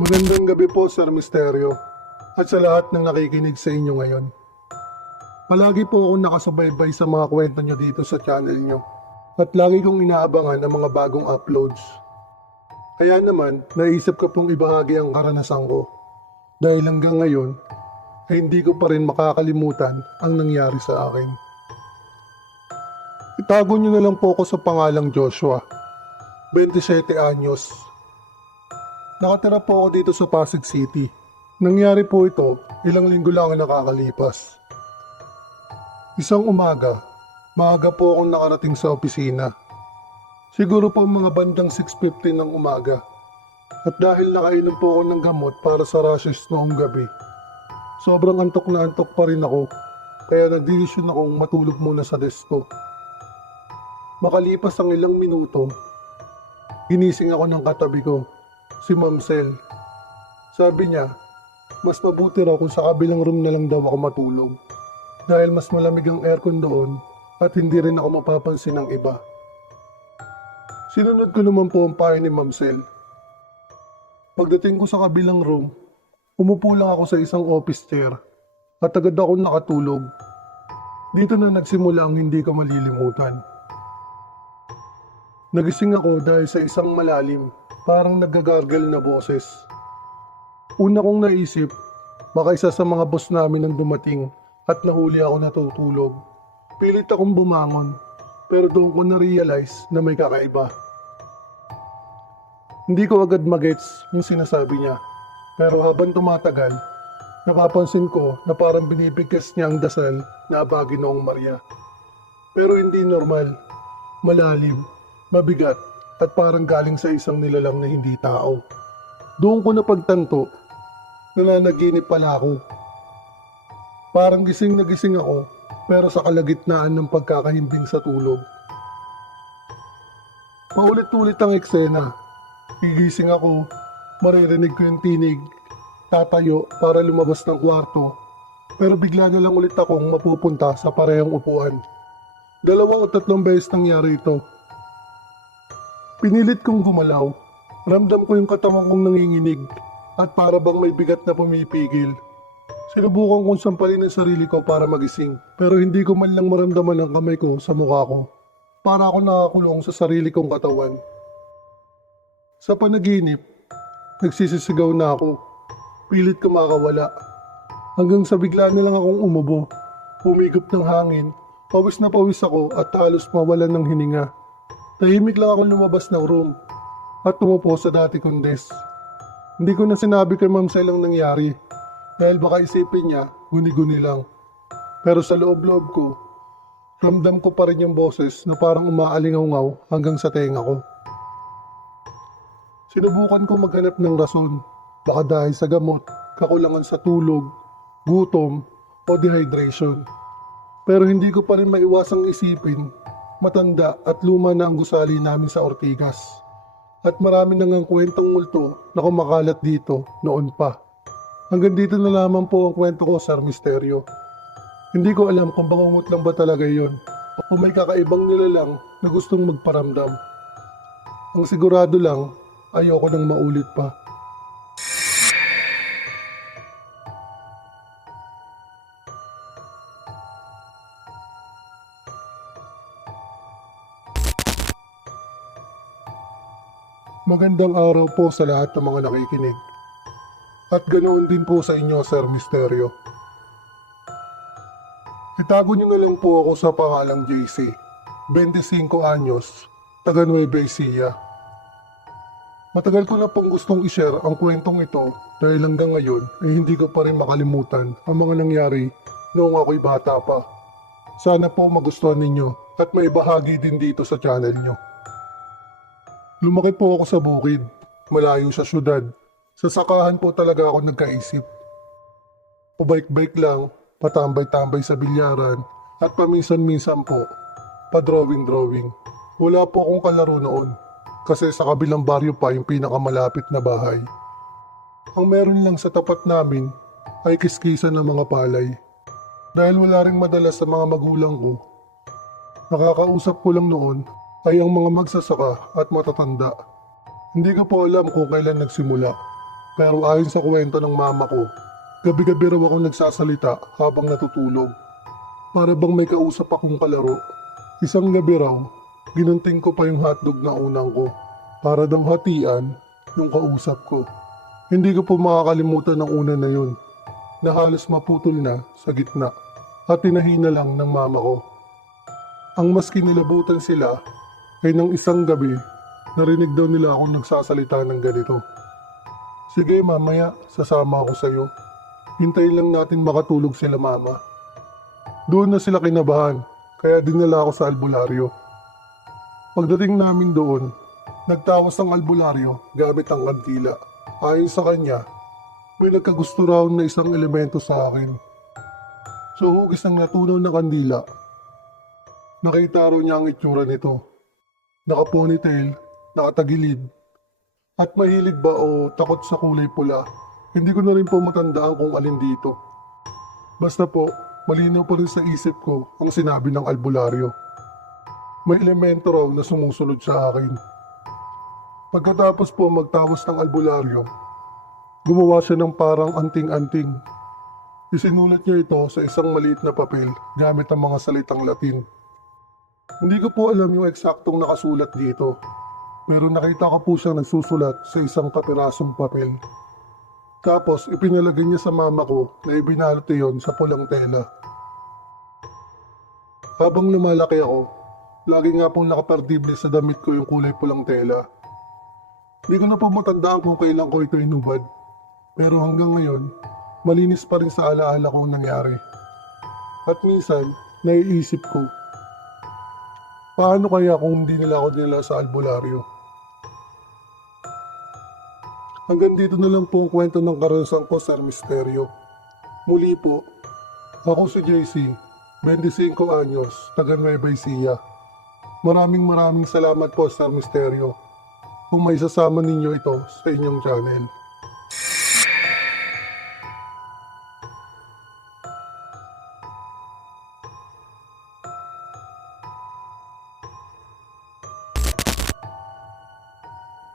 Magandang gabi po, Sir Misterio, at sa lahat ng nakikinig sa inyo ngayon. Palagi po akong nakasubaybay sa mga kwento nyo dito sa channel nyo, at lagi kong inaabangan ang mga bagong uploads. Kaya naman, naisip ko pong ibahagi ang karanasan ko, dahil hanggang ngayon, ay hindi ko pa rin makakalimutan ang nangyari sa akin. Itago nyo na lang po ako sa pangalang Joshua, 27 anyos. Nakatira po ako dito sa Pasig City. Nangyari po ito, ilang linggo lang ang nakakalipas. Isang umaga, maaga po akong nakarating sa opisina. Siguro po mga bandang 6:50 ng umaga. At dahil nakainom po ako ng gamot para sa rashes noong gabi, sobrang antok na antok pa rin ako, kaya nagdesisyon akong matulog muna sa desk ko. Makalipas ang ilang minuto, ginising ako ng katabi ko, si Ma'am Sel. Sabi niya, mas mabuti raw kung sa kabilang room na lang daw ako matulog dahil mas malamig ang aircon doon at hindi rin ako mapapansin ng iba. Sinunod ko naman po ang payo ni Ma'am Sel. Pagdating ko sa kabilang room, umupo lang ako sa isang office chair at agad ako nakatulog. Dito na nagsimula ang hindi ko malilimutan. Nagising ako dahil sa isang malalim, parang nagagargle na boses. Una kong naisip, baka isa sa mga boss namin ang dumating at nahuli ako natutulog. Pilit akong bumangon, pero doon ko na-realize na may kakaiba. Hindi ko agad magets yung sinasabi niya, pero habang tumatagal, napapansin ko na parang binibigkas niya ang dasal na abagi noong Maria. Pero hindi normal, malalim, mabigat, at parang galing sa isang nilalang na hindi tao. Doon ko napagtanto, nananaginip pala ako. Parang gising na gising ako, pero sa kalagitnaan ng pagkakahimbing sa tulog. Paulit-ulit ang eksena. Gigising ako, maririnig ko yung tinig, tatayo para lumabas ng kwarto, pero bigla na lang ulit akong mapupunta sa parehong upuan. 2 o 3 beses nangyari ito. Pinilit kong gumalaw. Ramdam ko yung katawan kong nanginginig at para bang may bigat na pumipigil. Sinubukan kong sampalin ang sarili ko para magising, pero hindi ko man lang maramdaman ang kamay ko sa mukha ko. Para ako nakakulong sa sarili kong katawan. Sa panaginip, nagsisisigaw na ako. Pilit ko makawala. Hanggang sa bigla na lang akong umubo. Humigop ng hangin, pawis na pawis ako at halos mawalan ng hininga. Tahimik lang akong lumabas ng room at tumupo sa dati kong desk. Hindi ko na sinabi kay Ma'am Sel ang nangyari dahil baka isipin niya guni-guni lang. Pero sa loob-loob ko, ramdam ko pa rin yung boses na parang umaalingaw hanggang sa tenga ko. Sinubukan ko maghanap ng rason, baka dahil sa gamot, kakulangan sa tulog, gutom o dehydration. Pero hindi ko pa rin maiwasang isipin, matanda at luma na ang gusali namin sa Ortigas. At marami nang ang kwentong multo na kumakalat dito noon pa. Hanggang dito na lamang po ang kwento ko, Sir Misterio. Hindi ko alam kung bangungot lang ba talaga yon o may kakaibang nilalang na gustong magparamdam. Ang sigurado lang, ayoko nang maulit pa. Magandang araw po sa lahat ng mga nakikinig. At ganoon din po sa inyo, Sir Misterio. Itago niyo na lang po ako sa pangalang JC, 25 anyos, taga Nueva Ecija. Matagal ko na pong gustong i-share ang kwentong ito dahil hanggang ngayon ay hindi ko pa rin makalimutan ang mga nangyari noong ako'y bata pa. Sana po magustuhan ninyo at maibahagi din dito sa channel nyo. Lumaki po ako sa bukid, malayo sa syudad. Sa sakahan po talaga ako nagkaisip. Pabike-bike lang, patambay-tambay sa bilyaran, at paminsan-minsan po, pa-drawing-drawing. Wala po akong kalaro noon, kasi sa kabilang baryo pa yung pinakamalapit na bahay. Ang meron lang sa tapat namin ay kiskisan ng mga palay. Dahil wala ring madalas sa mga magulang ko, nakakausap ko lang noon ay ang mga magsasaka at matatanda. Hindi ko po alam kung kailan nagsimula. Pero ayon sa kwento ng mama ko, gabi-gabi raw ako nagsasalita habang natutulog. Para bang may kausap akong kalaro. Isang gabi raw, ginunting ko pa yung hotdog na unang ko para daw hatian yung kausap ko. Hindi ko po makakalimutan ng una na yun, na halos maputol na sa gitna at tinahina lang ng mama ko. Ang mas kinilabutan sila ay nang isang gabi, narinig daw nila akong nagsasalita ng ganito. Sige mamaya, sasama ako sa'yo. Hintayin lang natin makatulog sila mama. Doon na sila kinabahan, kaya dinala ako sa albularyo. Pagdating namin doon, nagtawas ang albularyo gamit ang kandila. Ayon sa kanya, may nagkagusto raw na isang elemento sa akin. So hugis ng natunaw na kandila, nakita raw niya ang itsura nito. Naka-ponytail, nakatagilid, at mahilig ba o takot sa kulay pula. Hindi ko na rin po matandaan kung alin dito. Basta po, malinaw pa rin sa isip ko ang sinabi ng albularyo. May elemento raw na sumusunod sa akin. Pagkatapos po magtawas ng albularyo, gumawa siya ng parang anting-anting. Isinulat niya ito sa isang maliit na papel gamit ang mga salitang Latin. Hindi ko po alam yung eksaktong nakasulat dito, pero nakita ko po siyang nagsusulat sa isang kapirasong papel. Tapos ipinalagay niya sa mama ko na ibinalot iyon sa pulang tela. Habang lumalaki ako, lagi nga pong nakapardible sa damit ko yung kulay pulang tela. Hindi ko na po matandaan kung kailan ko ito inubad, pero hanggang ngayon, malinis pa rin sa alaala kong nangyari. At minsan, naiisip ko, paano kaya kung hindi nila ako dinala sa albularyo? Hanggang dito na lang po ang kwento ng karanasan ko, Sir Misterio. Muli po, ako si JC, 25 anyos, taga Nueva Ecija. Maraming salamat po, Sir Misterio, kung may sasama ninyo ito sa inyong channel.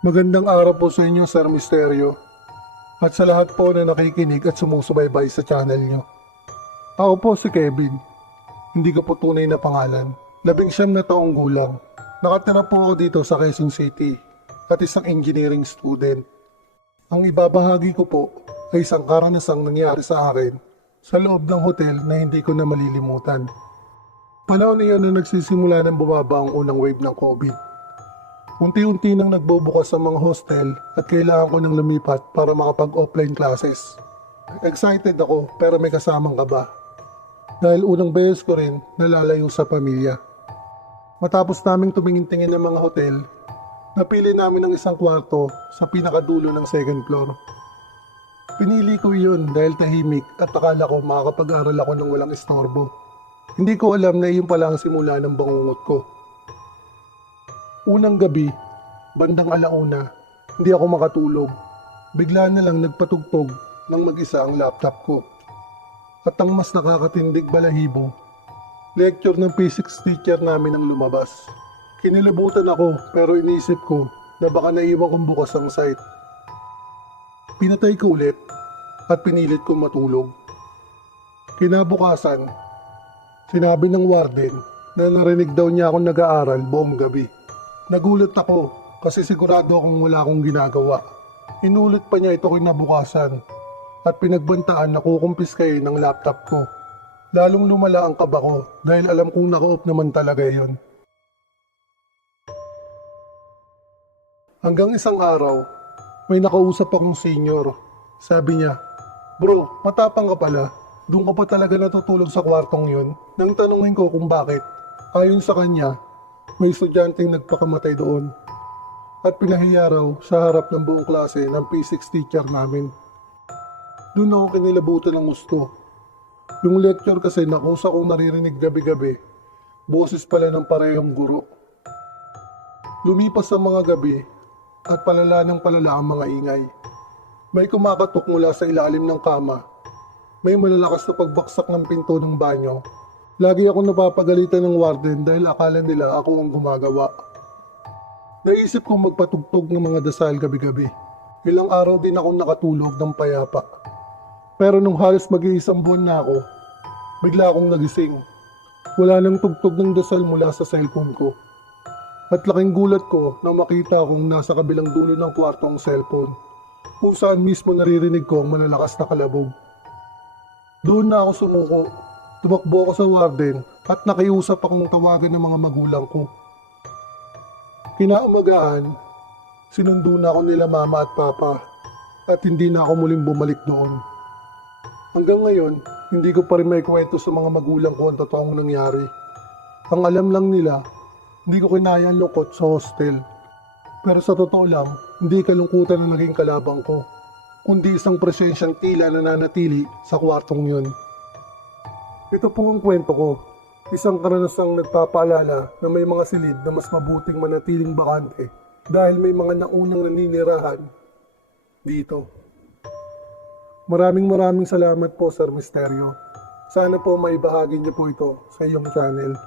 Magandang araw po sa inyo, Sir Misterio, at sa lahat po na nakikinig at sumusubaybay sa channel nyo. Ako po si Kevin, hindi ko po tunay na pangalan. 19 na taong gulang. Nakatira po ako dito sa Quezon City at isang engineering student. Ang ibabahagi ko po ay isang karanasang nangyari sa akin sa loob ng hotel na hindi ko na malilimutan. Panahon iyon na nagsisimula ng bumaba ang unang wave ng COVID. Unti-unti nang nagbubukas sa mga hostel at kailangan ko nang lumipat para makapag-offline classes. Excited ako pero may kasamang kaba. Dahil unang beses ko rin nalalayo sa pamilya. Matapos naming tumingin-tingin ng mga hotel, napili namin ang isang kwarto sa pinakadulo ng second floor. Pinili ko iyon dahil tahimik at akala ko makakapag-aral ako ng walang istorbo. Hindi ko alam na iyon pala ang simula ng bangungot ko. Unang gabi, bandang alauna, hindi ako makatulog. Bigla na lang nagpatugtog ng mag-isa ang laptop ko. At ang mas nakakatindig balahibo, lecture ng physics teacher namin ang lumabas. Kinilabutan ako pero inisip ko na baka naiwan kong bukas ang site. Pinatay ko ulit at pinilit kong matulog. Kinabukasan, sinabi ng warden na narinig daw niya akong nag-aaral buong gabi. Nagulat ako kasi sigurado akong wala akong ginagawa. Inulit pa niya ito kinabukasan at pinagbantaan na kukumpiskahin ng laptop ko. Lalong lumala ang kaba ko dahil alam kong naka-off naman talaga yon. Hanggang isang araw, may nakausap akong senior. Sabi niya, "Bro, matapang ka pala. Doon ka pa talaga natutulog sa kwartong yun?" Nang tanungin ko kung bakit, ayon sa kanya, may estudyanteng nagpakamatay doon at pinahiya raw sa harap ng buong klase ng physics teacher namin. Doon ako kinilabutan ng gusto. Yung lecture kasi nakusa kong naririnig gabi-gabi, boses pala ng parehong guro. Lumipas ang mga gabi at palala ng palala ang mga ingay. May kumakatok mula sa ilalim ng kama. May malalakas na pagbaksak ng pinto ng banyo. Lagi ako napapagalitan ng warden dahil akala nila ako ang gumagawa. Naisip kong magpatugtog ng mga dasal gabi-gabi. Ilang araw din akong nakatulog ng payapa. Pero nung halos mag-iisang buwan na ako, bigla akong nagising. Wala nang tugtog ng dasal mula sa cellphone ko. At laking gulat ko na makita akong nasa kabilang dulo ng kwarto ang cellphone, kung saan mismo naririnig ko ang malalakas na kalabog. Doon na ako sumuko. Tumakbo ako sa warden at nakiusap akong tawagan ng mga magulang ko. Kinaumagahan, sinundo na ako nila mama at papa at hindi na ako muling bumalik doon. Hanggang ngayon, hindi ko pa rin may kwento sa mga magulang ko ang totoong nangyari. Ang alam lang nila, hindi ko kinaya ang lungkot sa hostel. Pero sa totoo lang, hindi kalungkutan ang naging kalabang ko, kundi isang presensyang tila na nanatili sa kwartong yun. Ito po ang kwento ko, isang karanasang nagpapaalala na may mga silid na mas mabuting manatiling bakante dahil may mga naunang naninirahan dito. Maraming salamat po, Sir Misterio. Sana po maibahagi niyo po ito sa iyong channel.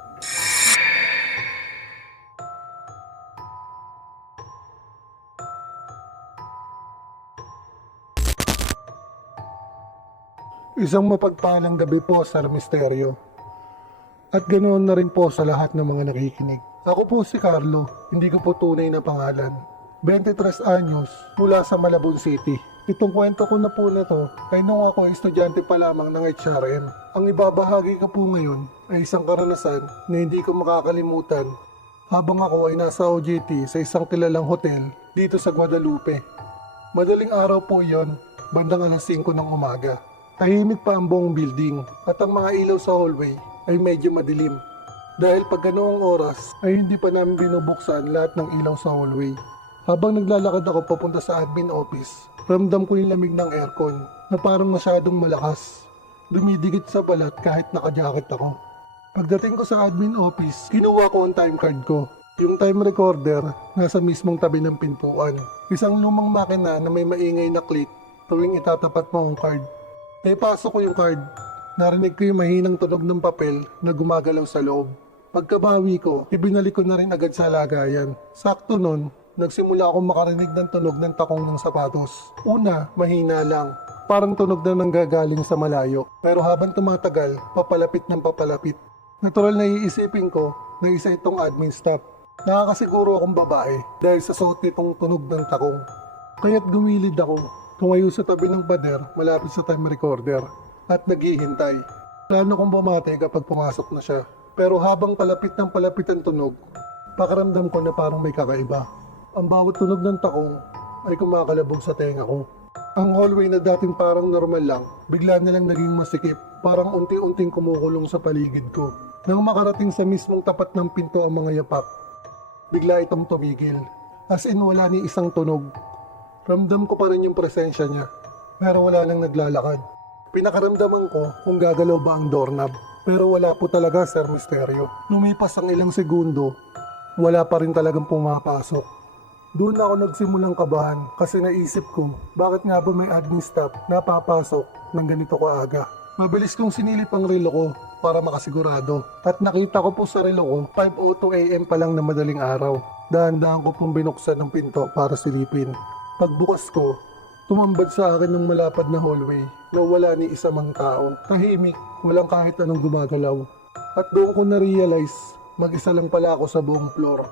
Isang mapagpalang gabi po, Sir Misterio. At ganoon na rin po sa lahat ng mga nakikinig. Ako po si Carlo, hindi ko po tunay na pangalan. 23 anyos, mula sa Malabon City. Itong kwento ko na po na to ay nung ako ay estudyante pa lamang ng HRM. Ang ibabahagi ko po ngayon ay isang karanasan na hindi ko makakalimutan habang ako ay nasa OJT sa isang kilalang hotel dito sa Guadalupe. Madaling araw po yon, bandang alas 5 ng umaga. Tahimik pa ang buong building at ang mga ilaw sa hallway ay medyo madilim. Dahil pag ganoong oras ay hindi pa namin binubuksan lahat ng ilaw sa hallway. Habang naglalakad ako papunta sa admin office, ramdam ko yung lamig ng aircon na parang masyadong malakas. Dumidikit sa balat kahit naka-jacket ako. Pagdating ko sa admin office, kinuha ko ang time card ko. Yung time recorder nasa mismong tabi ng pintuan. Isang lumang makina na may maingay na click tuwing itatapat mo ang card. Naipasok ko yung card. Narinig ko yung mahinang tunog ng papel na gumagalaw sa loob. Pagkabawi ko, ibinalik ko na rin agad sa lagayan. Sakto nun, nagsimula akong makarinig ng tunog ng takong ng sapatos. Una, mahina lang. Parang tunog na nanggagaling sa malayo. Pero habang tumatagal, papalapit ng papalapit. Natural na iisipin ko na isa itong admin staff. Nakakasiguro akong babae dahil sa suot nitong tunog ng takong. Kaya't gumilid ako. Tumayo sa tabi ng pader malapit sa time recorder at naghihintay. Plano kong bumate kapag pumasok na siya. Pero habang palapit ng palapit ang tunog, pakiramdam ko na parang may kakaiba. Ang bawat tunog ng takong ay kumakalabog sa tenga ko. Ang hallway na dating parang normal lang, bigla na lang naging masikip, parang unti-unting kumukulong sa paligid ko. Nang makarating sa mismong tapat ng pinto ang mga yapak, bigla itong tumigil. As in wala ni isang tunog. Ramdam ko pa rin yung presensya niya, pero wala nang naglalakad. Pinakaramdaman ko kung gagalaw ba ang doorknob, pero wala po talaga, Sir Misterio. Lumipas ang ilang segundo, wala pa rin talagang pumapasok. Doon ako nagsimulang kabahan kasi naisip ko, bakit nga ba may admin staff na papasok ng ganito kaaga? Mabilis kong sinilip ang relo ko para makasigurado. At nakita ko po sa relo ko, 5:02 AM pa lang na madaling araw. Dahan-dahan ko pong binuksan ng pinto para silipin. Pagbukas ko, tumambad sa akin ng malapad na hallway na wala ni isa mang tao. Tahimik, walang kahit anong gumagalaw. At doon ko na-realize, mag-isa lang pala ako sa buong floor.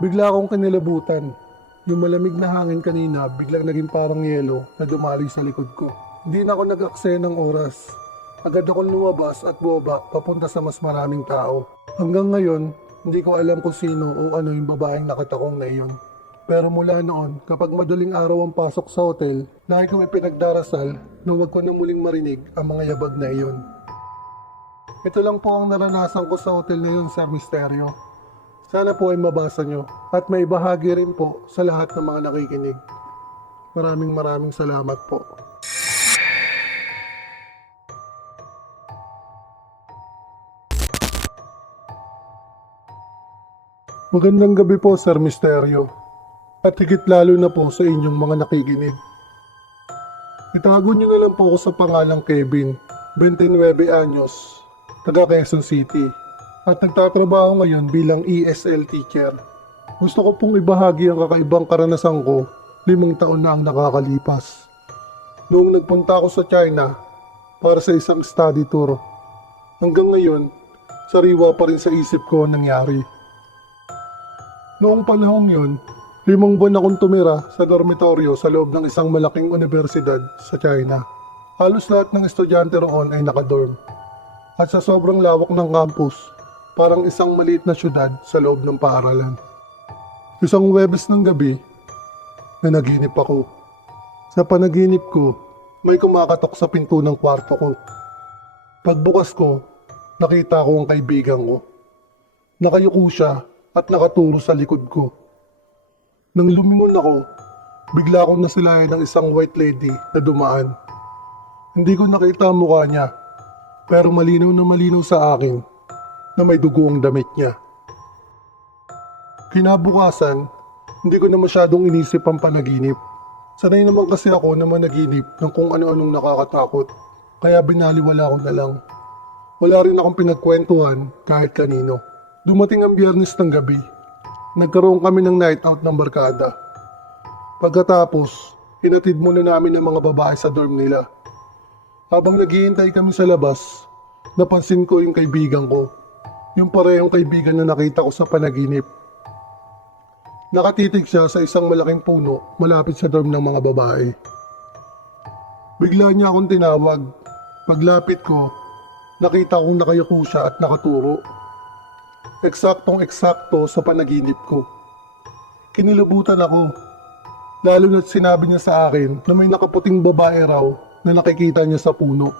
Bigla akong kinilabutan. Yung malamig na hangin kanina, biglang naging parang yelo na dumaloy sa likod ko. Hindi na ako nag-aksaya ng oras. Agad akong lumabas at bumaba papunta sa mas maraming tao. Hanggang ngayon, hindi ko alam kung sino o ano yung babaeng nakatakong na iyon. Pero mula noon, kapag madaling araw ang pasok sa hotel, lagi ko may pinagdarasal na huwag ko na muling marinig ang mga yabag na iyon. Ito lang po ang naranasan ko sa hotel na yun, Sir Misterio. Sana po ay mabasa nyo at may bahagi rin po sa lahat ng mga nakikinig. Maraming salamat po. Magandang gabi po, Sir Misterio. At higit lalo na po sa inyong mga nakikinig. Itago niyo na lang po ako sa pangalang Kevin, 29 anyos, taga Quezon City, at nagtatrabaho ngayon bilang ESL teacher. Gusto ko pong ibahagi ang kakaibang karanasan ko 5 taon na ang nakakalipas. Noong nagpunta ako sa China para sa isang study tour, hanggang ngayon, sariwa pa rin sa isip ko ang nangyari. Noong panahong yun, 5 buwan akong tumira sa dormitoryo sa loob ng isang malaking universidad sa China. Halos lahat ng estudyante roon ay nakadorm. At sa sobrang lawak ng campus, parang isang maliit na syudad sa loob ng paaralan. Isang Huwebes ng gabi, nanaginip ako. Sa panaginip ko, may kumakatok sa pinto ng kwarto ko. Pagbukas ko, nakita ko ang kaibigan ko. Nakayuko siya at nakaturo sa likod ko. Nang lumingon ako, bigla akong nasilayan ng isang white lady na dumaan. Hindi ko nakita ang mukha niya, pero malinaw na malinaw sa akin na may dugo ang damit niya. Kinabukasan, hindi ko na masyadong inisip ang panaginip. Sanay naman kasi ako na managinip ng kung ano-anong nakakatakot, kaya binaliwala ko na lang. Wala rin akong pinagkwentuhan kahit kanino. Dumating ang Biyernes ng gabi. Nagkaroon kami ng night out ng barkada. Pagkatapos, hinatid muna namin ang mga babae sa dorm nila. Habang naghihintay kami sa labas, napansin ko yung kaibigan ko. Yung parehong kaibigan na nakita ko sa panaginip. Nakatitig siya sa isang malaking puno malapit sa dorm ng mga babae. Bigla niya akong tinawag. Paglapit ko, nakita kong nakayuko siya at nakaturo. Eksaktong-eksakto sa panaginip ko. Kinilabutan ako, lalo na't sinabi niya sa akin na may nakaputing babae raw na nakikita niya sa puno.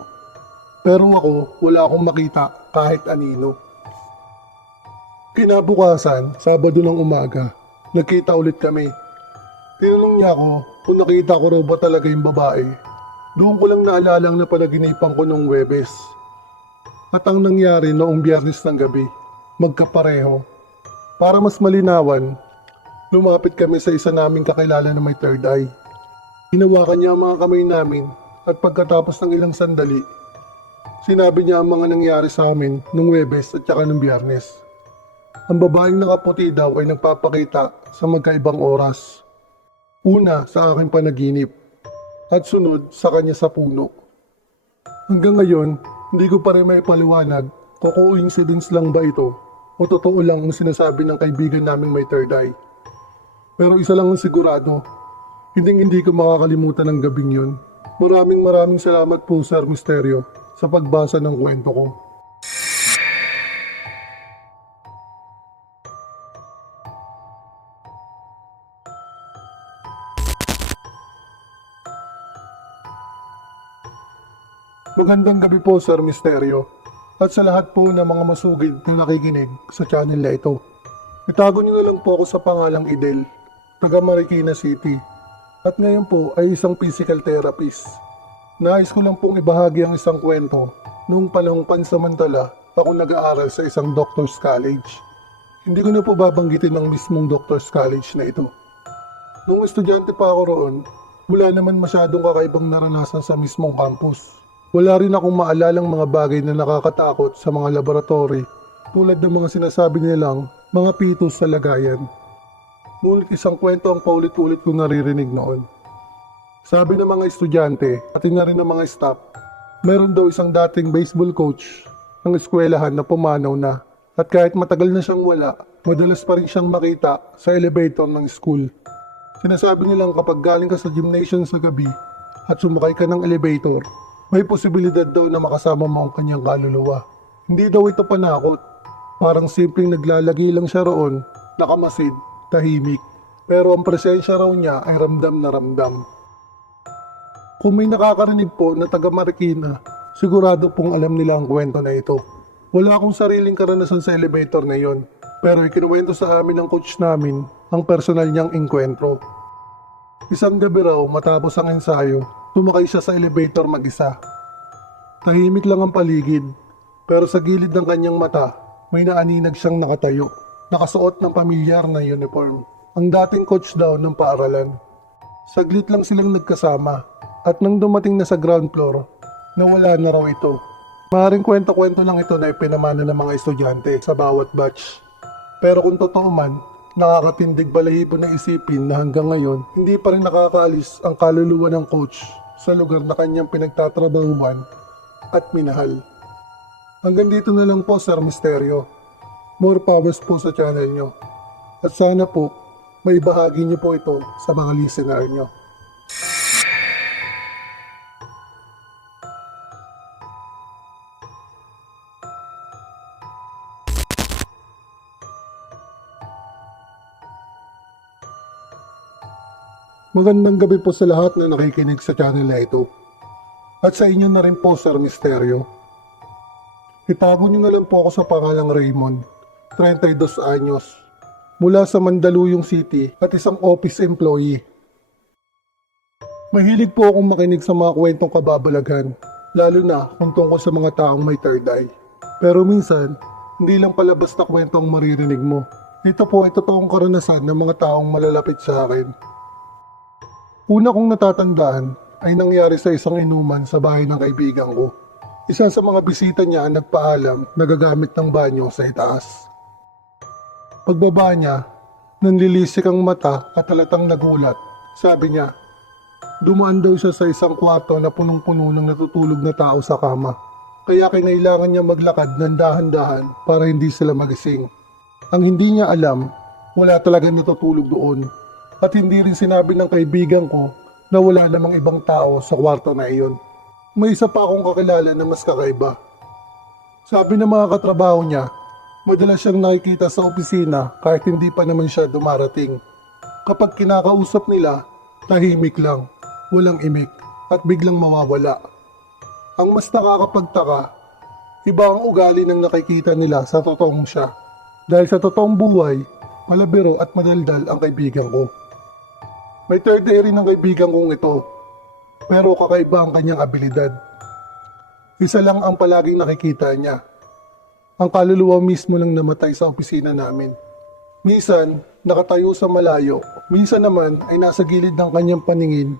Pero ako, wala akong makita kahit anino. Kinabukasan, Sabado ng umaga, nagkita ulit kami. Tinanong niya ako kung nakita ko raw ba talaga yung babae. Doon ko lang naalala ang napanaginipan ko noong Huwebes. At ang nangyari noong Biyernes ng gabi, magkapareho. Para mas malinawan, lumapit kami sa isa naming kakilala na may third eye. Hinawakan niya ang mga kamay namin at pagkatapos ng ilang sandali, sinabi niya ang mga nangyari sa amin nung Huwebes at saka ng Biyernes. Ang babaeng nakaputi daw ay nagpapakita sa magkaibang oras. Una sa aking panaginip at sunod sa kanya sa puno. Hanggang ngayon, hindi ko pa rin may paliwanag kung coincidence lang ba ito o totoo lang ang sinasabi ng kaibigan naming may third eye. Pero isa lang ang sigurado, hindi ko makakalimutan ang gabing yun. Maraming salamat po Sir Misterio sa pagbasa ng kwento ko. Magandang gabi po Sir Misterio at sa lahat po ng mga masugid na nakikinig sa channel na ito. Itago niyo na lang po ako sa pangalang Idel, taga Marikina City. At ngayon po ay isang physical therapist. Nais ko lang pong ibahagi ang isang kwento noong panahong pansamantala ako nag-aaral sa isang doctor's college. Hindi ko na po babanggitin ang mismong doctor's college na ito. Noong estudyante pa ako roon, wala naman masyadong kakaibang naranasan sa mismong campus. Wala rin akong maalalang mga bagay na nakakatakot sa mga laboratory tulad ng mga sinasabi nilang mga pitos sa lagayan. Ngunit isang kwento ang paulit-ulit kong naririnig noon. Sabi ng mga estudyante, pati na rin ng mga staff, meron daw isang dating baseball coach ng eskwelahan na pumanaw na at kahit matagal na siyang wala, madalas pa rin siyang makita sa elevator ng school. Sinasabi nilang kapag galing ka sa gymnasium sa gabi at sumakay ka ng elevator, may posibilidad daw na makasama mo ang kanyang kaluluwa. Hindi daw ito panakot, parang simpleng naglalagi lang siya roon, nakamasid, tahimik, pero ang presensya raw niya ay ramdam na ramdam. Kung may nakakarinig po na taga Marikina, sigurado pong alam nila ang kwento na ito. Wala akong sariling karanasan sa elevator na yon, pero ikinuwento sa amin ng coach namin ang personal niyang engkwentro. Isang gabi raw matapos ang ensayo, tumakay siya sa elevator mag-isa. Tahimik lang ang paligid, pero sa gilid ng kanyang mata, may naaninag siyang nakatayo. Nakasuot ng pamilyar na uniform. Ang dating coach daw ng paaralan. Saglit lang silang nagkasama at nang dumating na sa ground floor, nawala na raw ito. Maaaring kwento-kwento lang ito na ipinamana ng mga estudyante sa bawat batch. Pero kung totoo man, Nakakatindig balahibo na isipin na hanggang ngayon, hindi pa rin nakakaalis ang kaluluwa ng coach sa lugar na kanyang pinagtatrabahuan at minahal. Hanggang dito na lang po, Sir Misterio. More powers po sa channel nyo. At sana po, may bahagi nyo po ito sa mga listener nyo. Magandang gabi po sa lahat na nakikinig sa channel na ito. At sa inyo na rin po, Sir Misterio. Itago nyo na lang po ako sa pangalang Raymond, 32 anyos, mula sa Mandaluyong City at isang office employee. Mahilig po akong makinig sa mga kwentong kababalaghan, lalo na kung tungkol sa mga taong may third eye. Pero minsan, hindi lang pala basta kwento ang maririnig mo. Ito po ay totoong karanasan ng mga taong malalapit sa akin. Una kong natatandaan ay nangyari sa isang inuman sa bahay ng kaibigan ko. Isa sa mga bisita niya ang nagpaalam na gagamit ng banyo sa itaas. Pagbaba niya, nanlilisik ang mata at halatang nagulat. Sabi niya, dumaan daw siya sa isang kwarto na punong-puno ng natutulog na tao sa kama. Kaya kinailangan niya maglakad ng dahan-dahan para hindi sila magising. Ang hindi niya alam, wala talaga natutulog doon. At hindi rin sinabi ng kaibigan ko na wala namang ibang tao sa kwarto na iyon. May isa pa akong kakilala na mas kakaiba. Sabi ng mga katrabaho niya, madalas siyang nakikita sa opisina kahit hindi pa naman siya dumarating. Kapag kinakausap nila, tahimik lang, walang imik at biglang mawawala. Ang mas nakakapagtaka, iba ang ugali ng nakikita nila sa totoong siya. Dahil sa totoong buhay, malabiro at madaldal ang kaibigan ko. May third eye rin ng kaibigan kong ito, pero kakaiba ang kanyang abilidad. Isa lang ang palaging nakikita niya. Ang kaluluwa mismo lang namatay sa opisina namin. Minsan, nakatayo sa malayo, minsan naman ay nasa gilid ng kanyang paningin,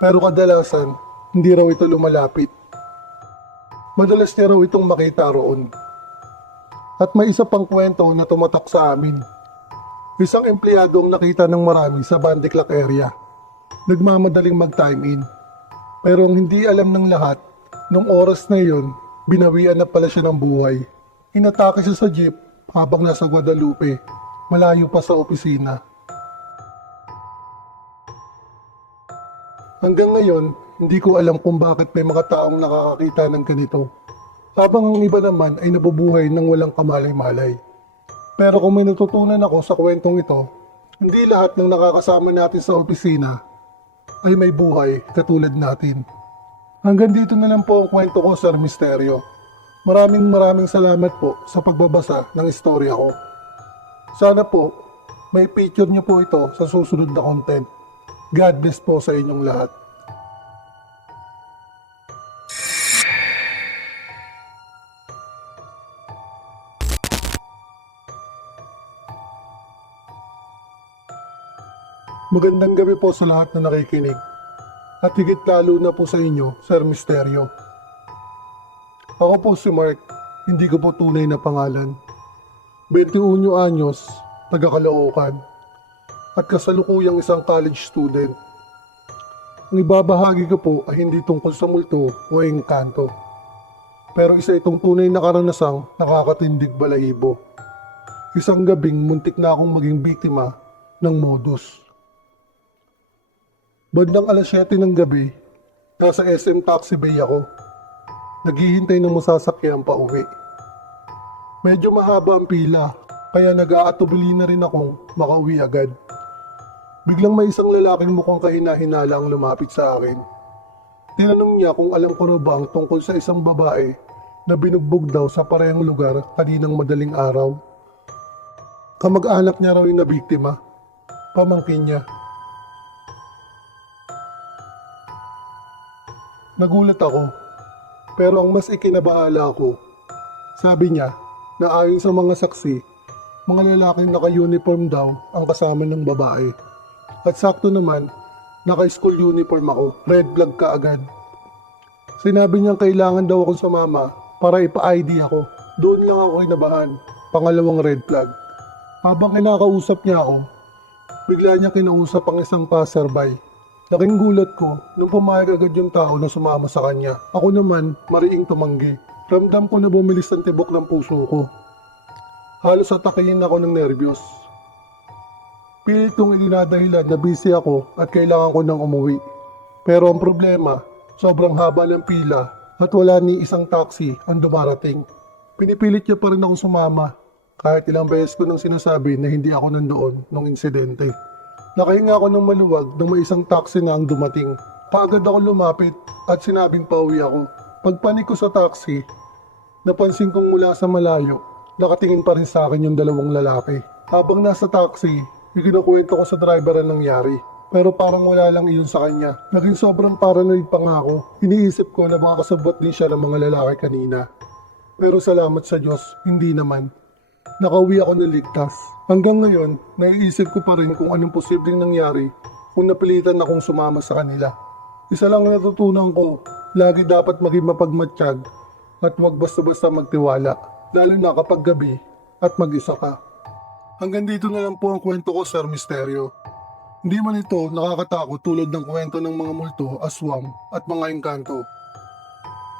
pero kadalasan, hindi raw ito lumalapit. Madalas niya raw itong makita roon. At may isa pang kwento na tumatak sa amin. Isang empleyado ang nakita ng marami sa Bandiklak area. Nagmamadaling mag-time in. Pero ang hindi alam ng lahat, nung oras na iyon, binawian na pala siya ng buhay. Inatake siya sa jeep habang nasa Guadalupe, malayo pa sa opisina. Hanggang ngayon, hindi ko alam kung bakit may mga taong nakakakita ng ganito. Habang ang iba naman ay nabubuhay ng walang kamalay-malay. Pero kung may natutunan ako sa kwentong ito, hindi lahat ng nakakasama natin sa opisina ay may buhay katulad natin. Hanggang dito na lang po ang kwento ko, Sir Misterio. Maraming salamat po sa pagbabasa ng istorya ko. Sana po, may picture niyo po ito sa susunod na content. God bless po sa inyong lahat. Magandang gabi po sa lahat na nakikinig. At higit lalo na po sa inyo, Sir Misterio. Ako po si Mark, hindi ko po tunay na pangalan. 21 anyos, taga Caloocan, at kasalukuyang isang college student. Ang ibabahagi ko po ay hindi tungkol sa multo o engkanto. Pero isa itong tunay na karanasang nakakatindig balahibo. Isang gabing muntik na akong maging biktima ng modus. Bandang alas 7 ng gabi, nasa SM Taxi Bay ako. Naghihintay ng masasakyan pa uwi. Medyo mahaba ang pila, kaya nag-aatubili na rin akong makauwi agad. Biglang may isang lalaking mukhang kahina-hinala ang lumapit sa akin. Tinanong niya kung alam ko na ba ang tungkol sa isang babae na binugbog daw sa parehong lugar kaninang madaling araw. Kamag-anak niya raw yung nabiktima, pamangkin niya. Nagulat ako, pero ang mas ikinabahala ko, sabi niya na ayon sa mga saksi, mga lalaking naka-uniform daw ang kasama ng babae. At sakto naman, naka-school uniform ako, red flag ka agad. Sinabi niyang kailangan daw akong sumama para ipa-ID ako. Doon lang ako kinabahan, pangalawang red flag. Habang kinakausap niya ako, bigla niya kinausap ang isang passerby. Laking gulat ko nung pumayag agad yung tao na sumama sa kanya. Ako naman, mariing tumanggi. Ramdam ko na bumilis ang tibok ng puso ko. Halos atakihin ako ng nerbiyos. Pilit kong ilinadahilan na busy ako at kailangan ko nang umuwi. Pero ang problema, sobrang haba ng pila at wala ni isang taxi ang dumarating. Pinipilit niya pa rin akong sumama kahit ilang beses ko nang sinasabi na hindi ako nandoon nung insidente. Nakahinga ako ng maluwag nang may isang taxi na ang dumating. Kaagad ako lumapit at sinabing pauwi ako. Pagpanik ko sa taxi, napansin kong mula sa malayo, nakatingin pa rin sa akin yung dalawang lalaki. Habang nasa taxi, ikinukwento ko sa driver ang nangyari. Pero parang wala lang iyon sa kanya. Naging sobrang paranoid pa nga ako. Iniisip ko na baka kasabot din siya ng mga lalaki kanina. Pero salamat sa Diyos, hindi naman. Nakauwi ako ng ligtas. Hanggang ngayon, naiisip ko pa rin kung anong posibleng nangyari kung napilitan akong sumama sa kanila. Isa lang ang natutunan ko, lagi dapat maging mapagmatsyag at huwag basta-basta magtiwala, lalo na kapag gabi at mag-isa ka. Hanggang dito na lang po ang kwento ko, Sir Misterio. Hindi man ito nakakatakot tulad ng kwento ng mga multo, aswang at mga engkanto.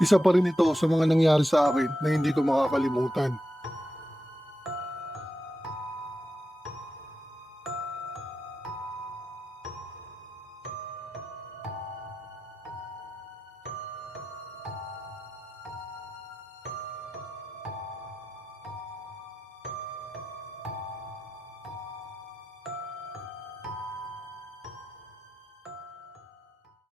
Isa pa rin ito sa mga nangyari sa akin na hindi ko makakalimutan.